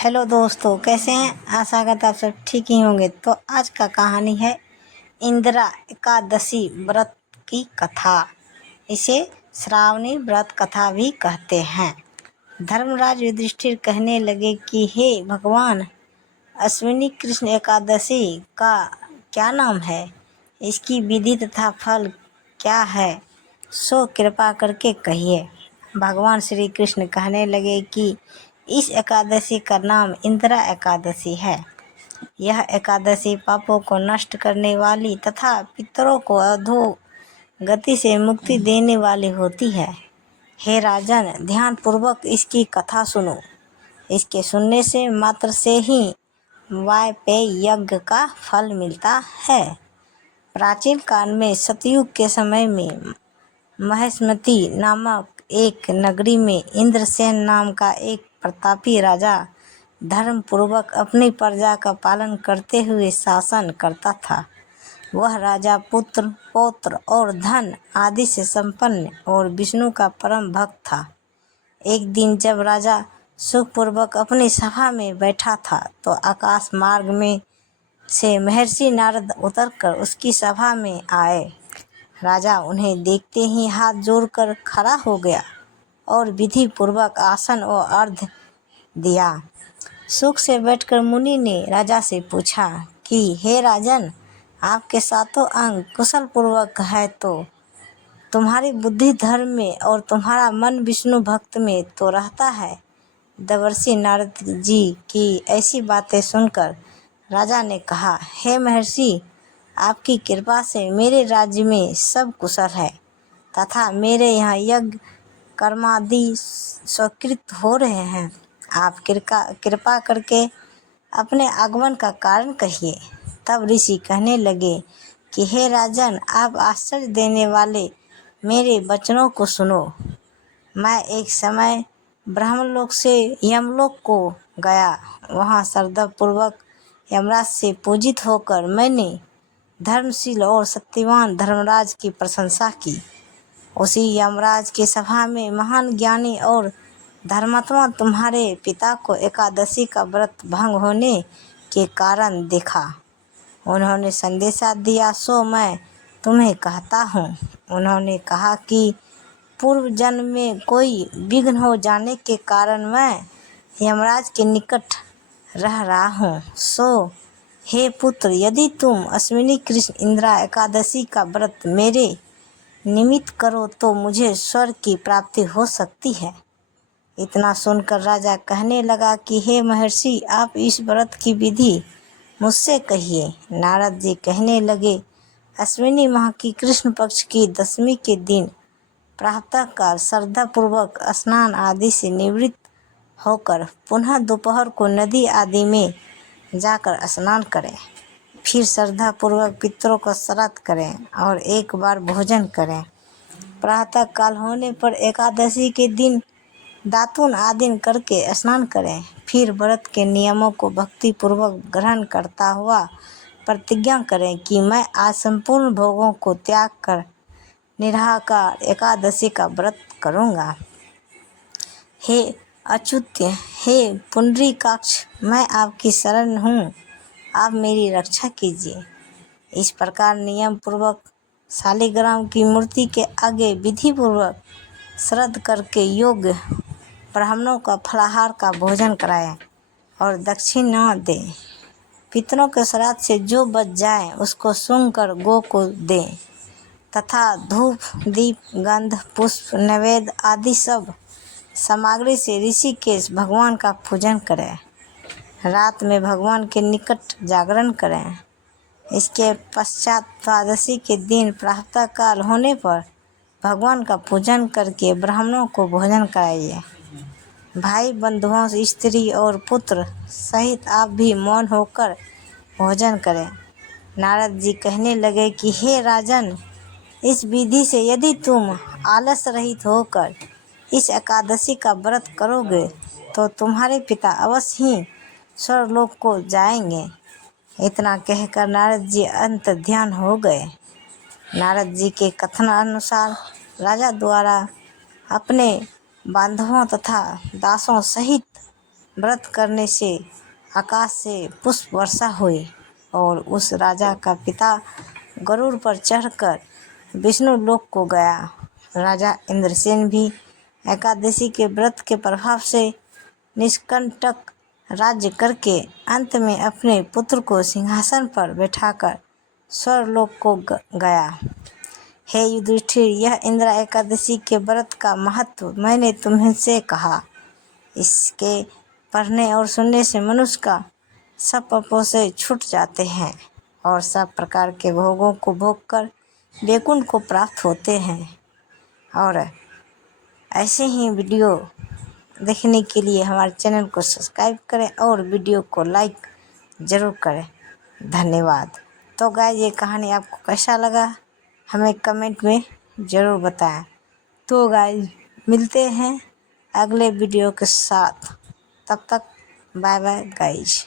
Hello दोस्तों, कैसे हैं? आशा करता आप सब ठीक ही होंगे। तो आज का कहानी है इंदिरा एकादशी व्रत की कथा। इसे श्रावणी व्रत कथा भी कहते हैं। धर्मराज युधिष्ठिर कहने लगे कि हे भगवान, अश्विनी कृष्ण एकादशी का क्या नाम है? इसकी विधि तथा फल क्या है? सो कृपा करके कहिए। भगवान श्री कृष्ण कहने लगे कि इस एकादशी का नाम इंदिरा एकादशी है। यह एकादशी पापों को नष्ट करने वाली तथा पितरों को अधोगति से मुक्ति देने वाली होती है। हे राजन, ध्यान पूर्वक इसकी कथा सुनो। इसके सुनने से मात्र से ही वाजपेयी यज्ञ का फल मिलता है। प्राचीन काल में सतयुग के समय में महेशमती नामक एक नगरी में इंद्रसेन नाम का एक प्रतापी राजा धर्म पूर्वक अपनी प्रजा का पालन करते हुए शासन करता था। वह राजा पुत्र, पौत्र और धन आदि से संपन्न और विष्णु का परम भक्त था। एक दिन जब राजा सुखपूर्वक अपनी सभा में बैठा था तो आकाश मार्ग में से महर्षि नारद उतरकर उसकी सभा में आए। राजा उन्हें देखते ही हाथ जोड़कर खड़ा हो गया और विधि पूर्वक आसन और अर्घ्य दिया। सुख से बैठकर मुनि ने राजा से पूछा कि हे राजन, आपके सातों अंग कुशल पूर्वक है तो तुम्हारी बुद्धि धर्म में और तुम्हारा मन विष्णु भक्त में तो रहता है। देवर्षि नारद जी की ऐसी बातें सुनकर राजा ने कहा, हे महर्षि, आपकी कृपा से मेरे राज्य में सब कुशल है तथा मेरे यहाँ यज्ञ कर्मादि स्वीकृत हो रहे हैं। आप कृपा करके अपने आगमन का कारण कहिए। तब ऋषि कहने लगे कि हे राजन, आप आश्चर्य देने वाले मेरे वचनों को सुनो। मैं एक समय ब्रह्मलोक से यमलोक को गया। वहाँ श्रद्धापूर्वक यमराज से पूजित होकर मैंने धर्मशील और सत्यवान धर्मराज की प्रशंसा की। उसी यमराज की सभा में महान ज्ञानी और धर्मात्मा तुम्हारे पिता को एकादशी का व्रत भंग होने के कारण देखा। उन्होंने संदेशा दिया, सो मैं तुम्हें कहता हूँ। उन्होंने कहा कि पूर्व जन्म में कोई विघ्न हो जाने के कारण मैं यमराज के निकट रह रहा हूँ। सो हे पुत्र, यदि तुम अश्विनी कृष्ण इंदिरा एकादशी का व्रत मेरे निमित्त करो तो मुझे स्वर्ग की प्राप्ति हो सकती है। इतना सुनकर राजा कहने लगा कि हे महर्षि, आप इस व्रत की विधि मुझसे कहिए। नारद जी कहने लगे, अश्विनी माह की कृष्ण पक्ष की दशमी के दिन प्रातःकाल श्रद्धापूर्वक स्नान आदि से निवृत्त होकर पुनः दोपहर को नदी आदि में जाकर स्नान करें। फिर श्रद्धापूर्वक पितरों को श्राद्ध करें और एक बार भोजन करें। प्रातः काल होने पर एकादशी के दिन दातून आदि करके स्नान करें। फिर व्रत के नियमों को भक्ति पूर्वक ग्रहण करता हुआ प्रतिज्ञा करें कि मैं आज संपूर्ण भोगों को त्याग कर निराहार एकादशी का व्रत करूँगा। हे अच्युत, हे पुंडरीकाक्ष, मैं आपकी शरण हूँ, आप मेरी रक्षा कीजिए। इस प्रकार नियम पूर्वक शालिग्राम की मूर्ति के आगे विधि पूर्वक श्राद्ध करके योग्य ब्राह्मणों का फलाहार का भोजन कराएं और दक्षिणा दें। पितरों के श्राद्ध से जो बच जाए उसको सूंघ कर गौ को दें तथा धूप, दीप, गंध, पुष्प, नैवेद्य आदि सब सामग्री से ऋषिकेश भगवान का पूजन करें। रात में भगवान के निकट जागरण करें। इसके पश्चात द्वादशी के दिन प्रातःकाल होने पर भगवान का पूजन करके ब्राह्मणों को भोजन कराइए। भाई, बंधुओं, स्त्री और पुत्र सहित आप भी मौन होकर भोजन करें। नारद जी कहने लगे कि हे राजन, इस विधि से यदि तुम आलस रहित होकर इस एकादशी का व्रत करोगे तो तुम्हारे पिता अवश्य ही स्वर्गलोक को जाएंगे। इतना कहकर नारद जी अंतर्ध्यान हो गए। नारद जी के कथन अनुसार राजा द्वारा अपने बांधवों तथा दासों सहित व्रत करने से आकाश से पुष्प वर्षा हुई और उस राजा का पिता गरुड़ पर चढ़कर विष्णु लोक को गया। राजा इंद्रसेन भी एकादशी के व्रत के प्रभाव से निष्कंटक राज्य करके अंत में अपने पुत्र को सिंहासन पर बैठाकर स्वर्गलोक को गया। हे युधिष्ठिर, यह इंदिरा एकादशी के व्रत का महत्व मैंने तुमसे कहा। इसके पढ़ने और सुनने से मनुष्य का सब पापों से छूट जाते हैं और सब प्रकार के भोगों को भोगकर वैकुंठ को प्राप्त होते हैं। और ऐसे ही वीडियो देखने के लिए हमारे चैनल को सब्सक्राइब करें और वीडियो को लाइक ज़रूर करें। धन्यवाद। तो गाइस, ये कहानी आपको कैसा लगा हमें कमेंट में ज़रूर बताएं। तो गाइस, मिलते हैं अगले वीडियो के साथ। तब तक बाय बाय गाइस।